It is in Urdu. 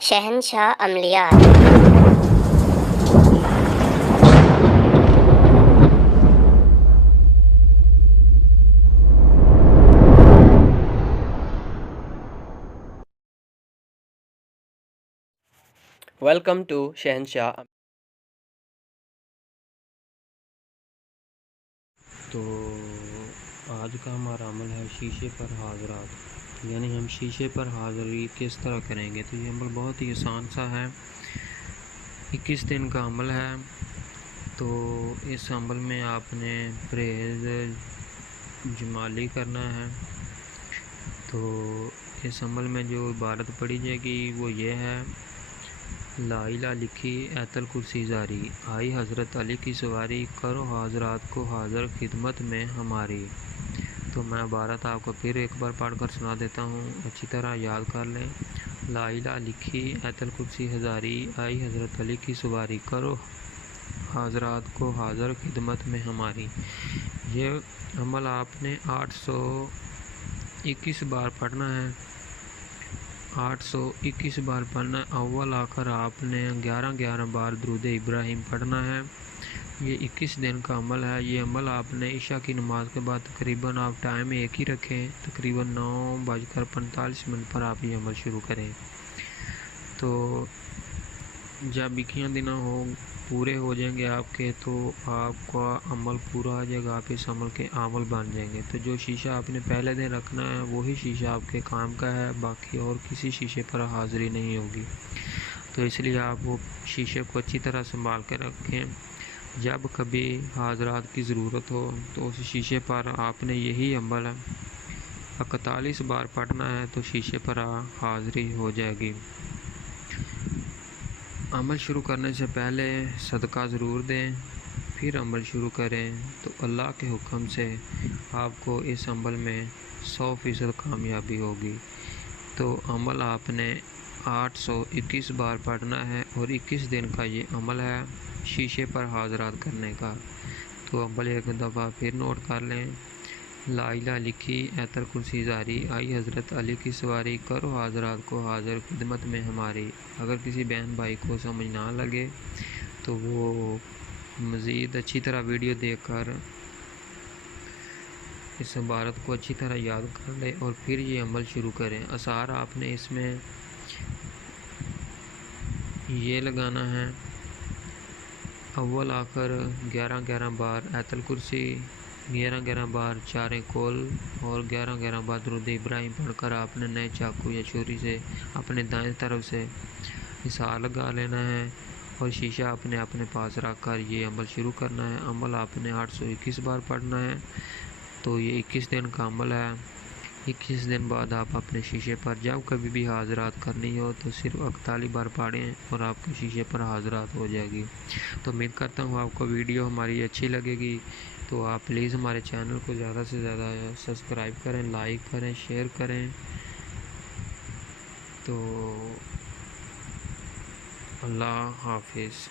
شہنشاہ عملیات۔ ویلکم ٹو شہنشاہ۔ تو آج کا ہمارا عمل ہے شیشے پر حاضرات، یعنی ہم شیشے پر حاضری کس طرح کریں گے۔ تو یہ عمل بہت ہی آسان سا ہے، 21 دن کا عمل ہے۔ تو اس عمل میں آپ نے پرہیز جمالی کرنا ہے۔ تو اس عمل میں جو عبارت پڑھی جائے گی وہ یہ ہے: لا الہ لکھی ایت الکرسی جاری، آئی حضرت علی کی سواری، کرو حاضرات کو حاضر خدمت میں ہماری۔ تو میں عبارت آپ کو پھر ایک بار پڑھ کر سنا دیتا ہوں، اچھی طرح یاد کر لیں۔ لا الہ لکھی ایت الکرسی ہزاری، آئی حضرت علی کی سواری، کرو حاضرات کو حاضر خدمت میں ہماری۔ یہ عمل آپ نے 821 بار پڑھنا ہے، 821 بار پڑھنا ہے۔ اول آخر آپ نے 11 بار درود ابراہیم پڑھنا ہے۔ یہ 21 دن کا عمل ہے۔ یہ عمل آپ نے عشاء کی نماز کے بعد تقریباً آپ ٹائم ایک ہی رکھیں، تقریباً 9:45 پر آپ یہ عمل شروع کریں۔ تو جب 21 دن پورے ہو جائیں گے آپ کے، تو آپ کا عمل پورا ہو جائے گا، آپ اس عمل کے عامل بن جائیں گے۔ تو جو شیشہ آپ نے پہلے دن رکھنا ہے وہی شیشہ آپ کے کام کا ہے، باقی اور کسی شیشے پر حاضری نہیں ہوگی۔ تو اس لیے آپ وہ شیشے کو اچھی طرح سنبھال کے رکھیں۔ جب کبھی حاضرات کی ضرورت ہو تو اس شیشے پر آپ نے یہی عمل 41 بار پڑھنا ہے، تو شیشے پر حاضری ہو جائے گی۔ عمل شروع کرنے سے پہلے صدقہ ضرور دیں، پھر عمل شروع کریں، تو اللہ کے حکم سے آپ کو اس عمل میں 100% کامیابی ہوگی۔ تو عمل آپ نے 821 بار پڑھنا ہے، اور 21 دن کا یہ عمل ہے شیشے پر حاضرات کرنے کا۔ تو عمل ایک دفعہ پھر نوٹ کر لیں: لا الہ لکھی ایت الکرسی جاری، آئی حضرت علی کی سواری، کرو حاضرات کو حاضر خدمت میں ہماری۔ اگر کسی بہن بھائی کو سمجھ نہ لگے تو وہ مزید اچھی طرح ویڈیو دیکھ کر اس عبارت کو اچھی طرح یاد کر لیں اور پھر یہ عمل شروع کریں۔ اثار آپ نے اس میں یہ لگانا ہے: اول آخر 11 بار ایت الکرسی، 11 بار چاریں کول، اور 11 بار درود ابراہیم پڑھ کر آپ نے نئے چاقو یا چھری سے اپنے دائیں طرف سے اثار لگا لینا ہے، اور شیشہ آپ نے اپنے پاس رکھ کر یہ عمل شروع کرنا ہے۔ عمل آپ نے 821 بار پڑھنا ہے۔ تو یہ 21 دن کا عمل ہے۔ 21 دن بعد آپ اپنے شیشے پر جب کبھی بھی حاضرات کرنی ہو تو صرف 41 بار پڑھیں اور آپ کے شیشے پر حاضرات ہو جائے گی۔ تو امید کرتا ہوں آپ کو ویڈیو ہماری اچھی لگے گی۔ تو آپ پلیز ہمارے چینل کو زیادہ سے زیادہ سبسکرائب کریں، لائک کریں، شیئر کریں۔ تو اللہ حافظ۔